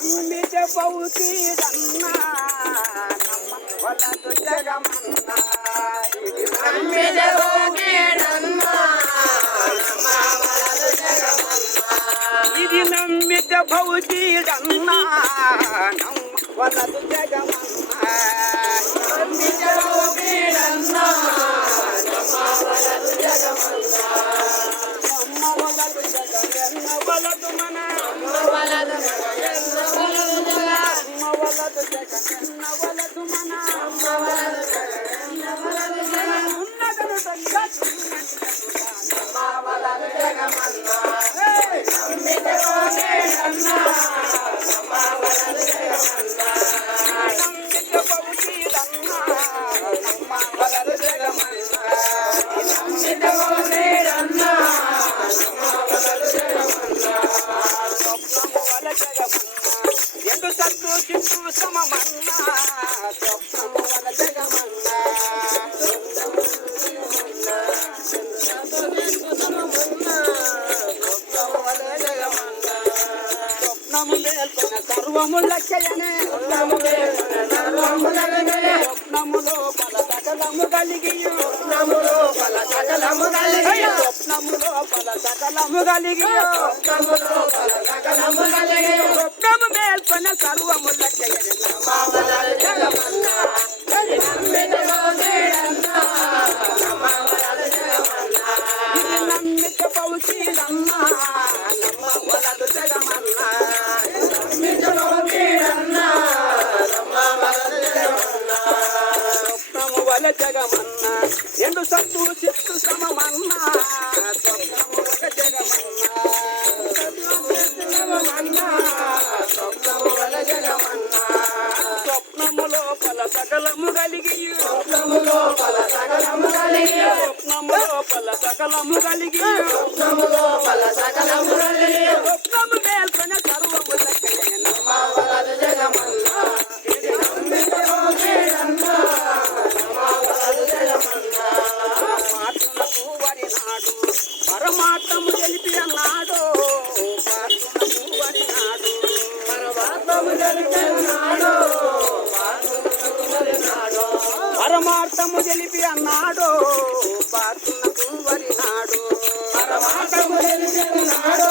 నమ్మితే పౌకీడన్నా నమ్మ వలదు జగమన్నా నమ్మితే పౌకీడన్నా నమ్మ వలదు జగమన్నా ఇది నమ్మితే పౌకీడన్నా నమ్మ వలదు జగమన్నా నమ్మితే పౌకీడన్నా నమ్మ వలదు జగమన్నా నమ్మ వలదు జగమెన్న వలదు మన నమ్మ వలదు జగమెన్న వలదు మన నమ్మ వలదు జగమెన్న వలదు మన నమ్మ వలదు జగమెన్న వలదు మన ఉన్నదను సంగతి నమ్మ వలదు జగమన్నా నమ్మితే పౌకీడన్నా నమ్మ వలదు జగమన్నా నమ్మితే పౌకీడన్నా నమ్మ వలదు జగమన్నా నమ్మితే పౌకీడన్నా నమ్మ వలదు జగమన్నా స్వప్నము వల జగమన్నా ఎందు సత్తు చిత్తు సమమన్నా స్వప్నము వల జగమన్నా స్వప్నము మేల్కొన సర్వము లక్ష్యనే స్వప్నములో పల సకలము కలిగి నమ్ములో పల సకలము కలిగి స్వప్నములో పల సకలము కలిగి నమ్ములో పల సకలము కలిగి స్వప్నము మేల్కొన సర్వము లక్ష్యనే నమ్మ వలదు జగమన్నా నమ్మితే పౌకీడన్నా నమ్మ వలదు జగమన్నా నమ్మిక పౌకీడన్నా నమ్మ వలదు జగమన్నా నమ్మితే పౌకీడన్నా నమ్మ వలదు జగమన్నా స్వప్నము వల జగమన్నా ఎందు సత్తు చిత్తు సమమన్నా స్వప్నము వల జగమన్నా స్వప్నము వల జగమన్నా స్వప్నములో పల సకలము కలిగి స్వప్నములో పల సకలము కలిగి స్వప్నములో పల సకలము కలిగి స్వప్నములో పల సకలము కలిగి స్వప్నము మేల్కొన సర్వము లక్ష్యనే నమ్మ వలదు జగమన్నా నమ్మితే పౌకీడన్నా నమ్మ వలదు జగమన్నా పార్చునకు వరినాడు పరమాత్మము తెలిపి అన్నాడు పార్చునకు వరినాడు పరమాత్మము తెలిపినాడు పరమార్థము తెలిపి అన్నాడు పార్చునకు వరినాడు పరమాత్మము తెలిపినాడు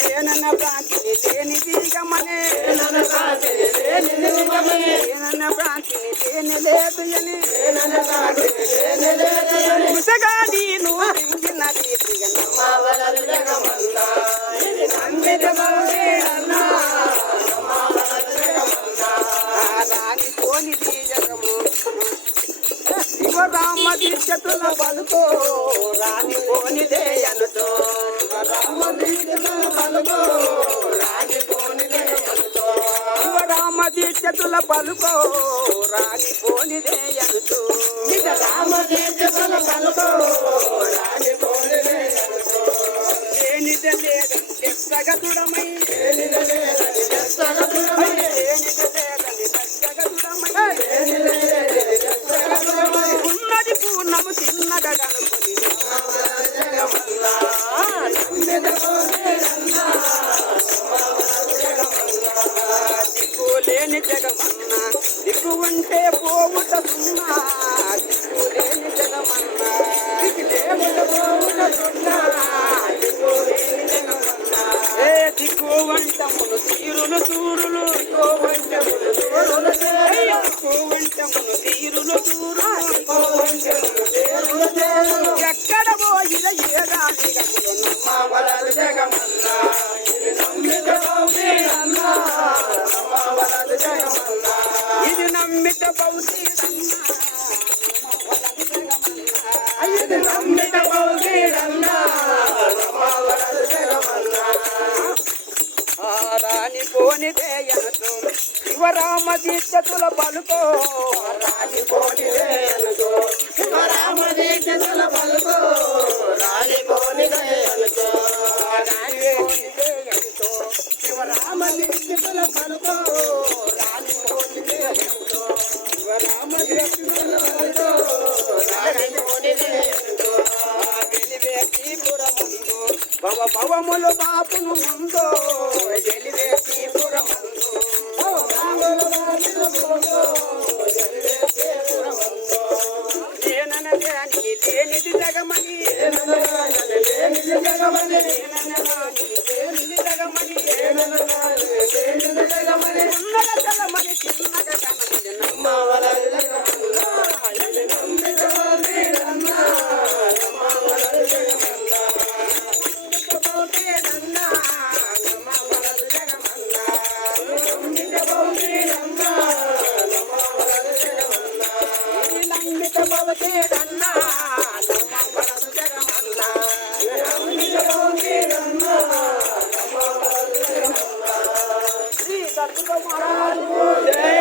నేనన్న ప్రాంతిని లేని దిగమనే నన్న కాంతిని లేని నిజమే నేనన్న ప్రాంతిని లేని లేదు అని నన్న కాంతిని లేని లేదని ముసగా నీను దింగిన రీతిగా నమ్మ వలదు జగమన్నా ఇది నమ్మితే పౌకీడన్నా నమ్మ వలదు జగమన్నా రాని పోనిది జగము శివరామ దీక్షతుల పలుకో రాని పోనిదే అనుతో రామ దీక్షల పలుకో రాగిపోనిదే అనుతో శివరామ దీక్షతుల పలుకో రాని పోనిదే అనుతో నిజ రామ దీక్షల పలుకో రాగిపోనిదే అనుతో లేనిదే లేదంటే సగతుడమై లేనిదే లేదని సగతుడమై లేనిదే లేదని సగతుడమై లేనిదే లేదని సగతుడమై ఉన్నది పూర్ణము చిన్నగా కనుకొని జగమన్నా నమ్మితే పౌకీడన్నా నమ్మ వలదు జగమన్నా దిక్కు లేని జగమన్నా దిక్కు ఉంటే పోవుట సున్నా దిక్కు లేని జగమన్నా ఏ దిక్కు వంటమును తీరులు తూరులు దిక్కు వంటమును తీరులు తూరులు ఎక్కడ పోయిన ఏ రాజుగములు నమ్మ వలదు జగమన్నా ఇది నమ్మితే పౌకీడన్నా నమ్మ వలదు జగమన్నా ఇది నమ్మిత పౌకీడన్నా ఇది నమ్మితే పౌకీడన్నా నమ్మ వలదు జగమన్నా రాని పోనిదే అనతో శివరామ దీక్షతుల పలుకో రాలిపోనిదే అనుకో శివరామ దీక్షల పలుకో రాలిపోనిదే అనుకో శివరామ దీక్షల పలుకో రాలిపోనిదే అనుకో శివరామ దీక్షల పలుకో రాలిపోనిదే అనుకో వెలివేసి పురముందు భవ భవములు బాపును ముందో వెలివేసి పురమందు నేననదానికి లేనిది జగమని లేనిది జగమని లేనిది జగమని ఉన్నగ జగమని చిన్నగ కనమని నమ్మవల శ్రీ సద్గురు మహారాజు